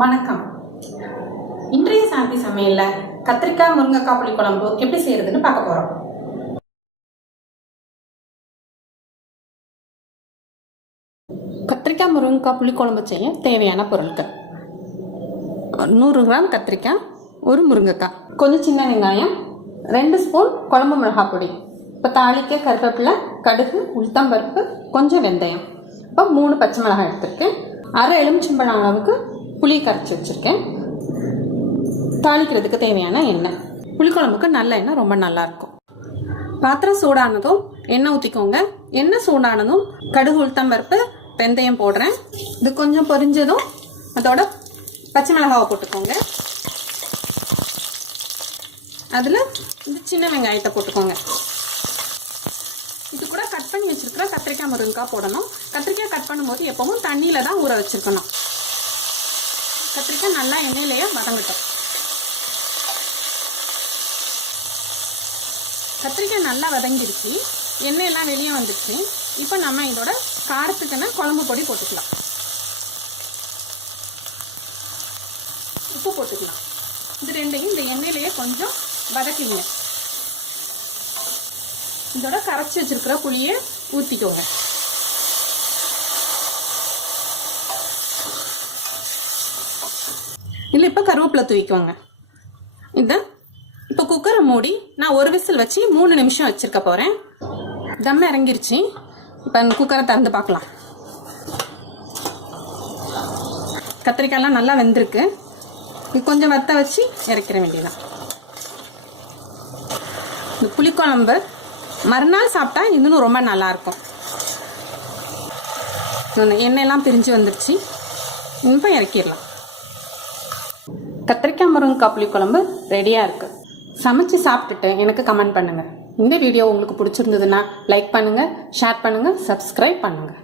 வணக்கம். இன்றைய சாந்தி சமையல்ல கத்திரிக்காய் முருங்கைக்காய் புளி குழம்பு எப்படி செய்யறதுன்னு பார்க்க போறோம். கத்திரிக்காய் முருங்கைக்காய் புளி குழம்பு செய்ய தேவையான பொருட்கள்: 100 கிராம் கத்திரிக்காய், ஒரு முருங்கைக்காய், கொஞ்சம் சின்ன வெங்காயம், 2 ஸ்பூன் குழம்பு மிளகாய் பொடி, இப்போ தாளிக்க கருவேப்பிலை, கடுகு, உளுத்தம்பருப்பு, கொஞ்சம் வெந்தயம், இப்போ 3 பச்சை மிளகாய் எடுத்திருக்கேன், அரை எலுமிச்சம்பழம் அளவுக்கு புளி கரைச்சி வச்சுருக்கேன். தாளிக்கிறதுக்கு தேவையான எண்ணெய். புளிக்குழம்புக்கு நல்ல எண்ணெய் ரொம்ப நல்லா இருக்கும். பாத்திரம் சூடானதும் எண்ணெய் ஊற்றிக்கோங்க. எண்ணெய் சூடானதும் கடுகு, உளுத்தம்பருப்பு, வெந்தயம் போடுறேன். இது கொஞ்சம் பொரிஞ்சதும் அதோட பச்சை மிளகாவை போட்டுக்கோங்க. அதில் இந்த சின்ன வெங்காயத்தை போட்டுக்கோங்க. இது கூட கட் பண்ணி வச்சிருக்கிற கத்திரிக்காய் முருங்கைக்காய் போடணும். கத்திரிக்காய் கட் பண்ணும்போது எப்பவும் தண்ணியில தான் ஊற வச்சிருக்கணும். கத்திரிக்காய் நல்லா எண்ணெயிலேயே வதங்கட்டும். கத்திரிக்காய் நல்லா வதங்கிடுச்சு, எண்ணெயெல்லாம் வெளியே வந்துடுச்சு. இப்போ நம்ம இதோட காரத்துக்குன்னு குழம்பு பொடி போட்டுக்கலாம். உப்பு போட்டுக்கலாம். இது ரெண்டையும் இந்த எண்ணெயிலேயே கொஞ்சம் வதக்கிங்க. இதோட கரைச்சி வச்சிருக்கிற புளியை ஊற்றிக்கோங்க. இல்லை, இப்போ கருவேப்பிலை தூவிக்கோங்க. இதை இப்போ குக்கரை மூடி நான் ஒரு விசில் வச்சு 3 நிமிஷம் வச்சிருக்க போகிறேன். தம் இறங்கிருச்சு. இப்போ குக்கரை திறந்து பார்க்கலாம். கத்திரிக்காயெல்லாம் நல்லா வெந்திருக்கு. கொஞ்சம் வத்த வச்சு இறக்கிற வேண்டியதான். இந்த புளிக்குழம்பு மறுநாள் சாப்பிட்டா இன்னும் ரொம்ப நல்லாயிருக்கும். எண்ணெயெல்லாம் பிரிஞ்சு வந்துடுச்சு. இப்போ இறக்கிடலாம். கத்திரிக்காய் முருங்கைக்காய் புளி குழம்பு ரெடியாக இருக்குது. சமைச்சு சாப்பிட்டுட்டு எனக்கு கமெண்ட் பண்ணுங்கள். இந்த வீடியோ உங்களுக்கு பிடிச்சிருந்ததுன்னா லைக் பண்ணுங்கள், ஷேர் பண்ணுங்கள், சப்ஸ்கிரைப் பண்ணுங்கள்.